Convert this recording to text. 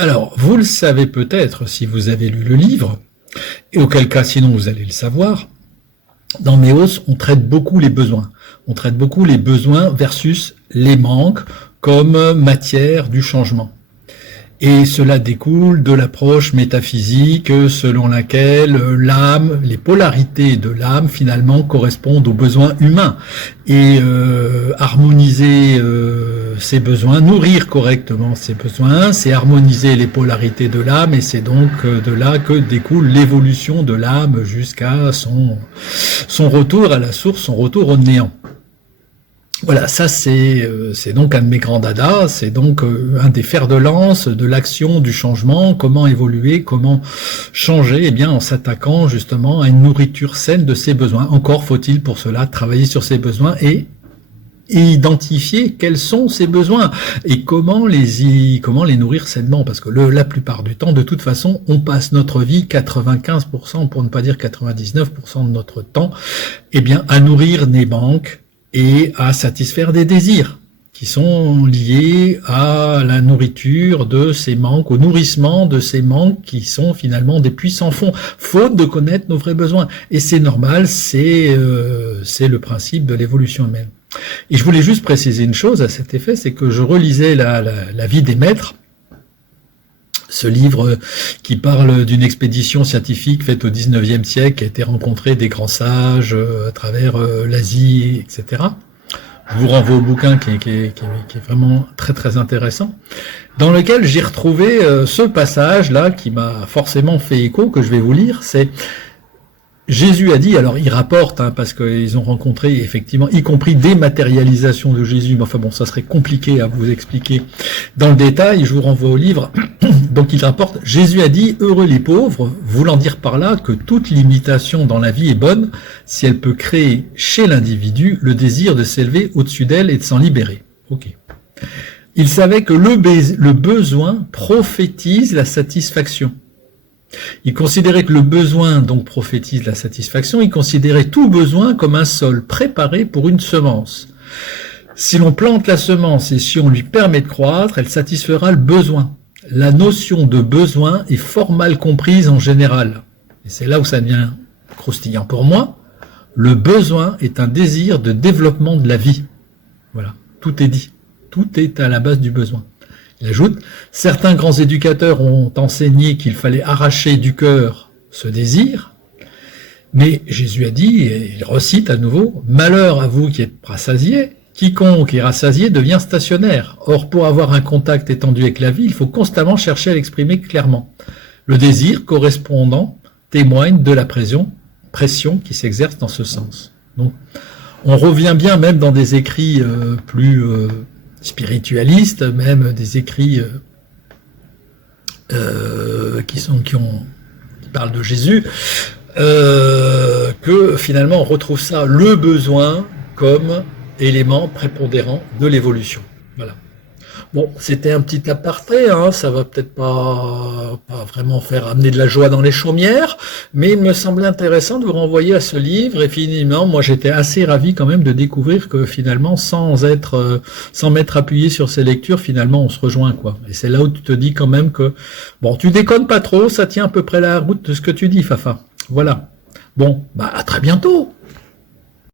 Alors, vous le savez peut-être si vous avez lu le livre, et auquel cas, sinon, vous allez le savoir. Dans Méos, on traite beaucoup les besoins. On traite beaucoup les besoins versus les manques comme matière du changement. Et cela découle de l'approche métaphysique selon laquelle l'âme, les polarités de l'âme finalement correspondent aux besoins humains. Et harmoniser ces besoins, nourrir correctement ces besoins, c'est harmoniser les polarités de l'âme, et c'est donc de là que découle l'évolution de l'âme jusqu'à son retour à la source, son retour au néant. Voilà, ça c'est donc un de mes grands dadas, c'est donc un des fers de lance de l'action du changement, comment évoluer, comment changer, eh bien en s'attaquant justement à une nourriture saine de ses besoins. Encore faut-il pour cela travailler sur ses besoins et identifier quels sont ces besoins et comment les nourrir sainement, parce que la plupart du temps, de toute façon, on passe notre vie, 95%, pour ne pas dire 99% de notre temps, eh bien à nourrir des manques et à satisfaire des désirs qui sont liés à la nourriture de ces manques, au nourrissement de ces manques qui sont finalement des puits sans fond, faute de connaître nos vrais besoins. Et c'est normal, c'est le principe de l'évolution humaine. Et je voulais juste préciser une chose à cet effet, c'est que je relisais la vie des maîtres, ce livre qui parle d'une expédition scientifique faite au XIXe siècle, qui a été rencontrée des grands sages à travers l'Asie, etc. Je vous renvoie au bouquin qui est vraiment très très intéressant, dans lequel j'ai retrouvé ce passage-là qui m'a forcément fait écho, que je vais vous lire. C'est Jésus a dit, alors il rapporte, parce qu'ils ont rencontré effectivement, y compris des matérialisations de Jésus, mais enfin bon, ça serait compliqué à vous expliquer dans le détail, je vous renvoie au livre. Donc il rapporte, Jésus a dit, heureux les pauvres, voulant dire par là que toute limitation dans la vie est bonne si elle peut créer chez l'individu le désir de s'élever au-dessus d'elle et de s'en libérer. Ok. Il savait que le besoin prophétise la satisfaction. Il considérait que le besoin donc prophétise la satisfaction, il considérait tout besoin comme un sol préparé pour une semence. Si l'on plante la semence et si on lui permet de croître, elle satisfera le besoin. La notion de besoin est fort mal comprise en général. Et c'est là où ça devient croustillant pour moi. Le besoin est un désir de développement de la vie. Voilà, tout est dit. Tout est à la base du besoin. Il ajoute, certains grands éducateurs ont enseigné qu'il fallait arracher du cœur ce désir, mais Jésus a dit, et il recite à nouveau, malheur à vous qui êtes rassasiés, quiconque est rassasié devient stationnaire. Or, pour avoir un contact étendu avec la vie, il faut constamment chercher à l'exprimer clairement. Le désir correspondant témoigne de la pression qui s'exerce dans ce sens. Donc, on revient bien même dans des écrits plus spiritualistes, même des écrits qui parlent de Jésus, que finalement on retrouve ça, le besoin, comme élément prépondérant de l'évolution. Voilà. Bon, c'était un petit aparté, ça va peut-être pas vraiment faire amener de la joie dans les chaumières, mais il me semblait intéressant de vous renvoyer à ce livre, et finalement, moi j'étais assez ravi quand même de découvrir que finalement, sans m'être appuyé sur ces lectures, finalement on se rejoint, quoi. Et c'est là où tu te dis quand même que, bon, tu déconnes pas trop, ça tient à peu près la route de ce que tu dis, Fafa. Voilà. Bon, à très bientôt.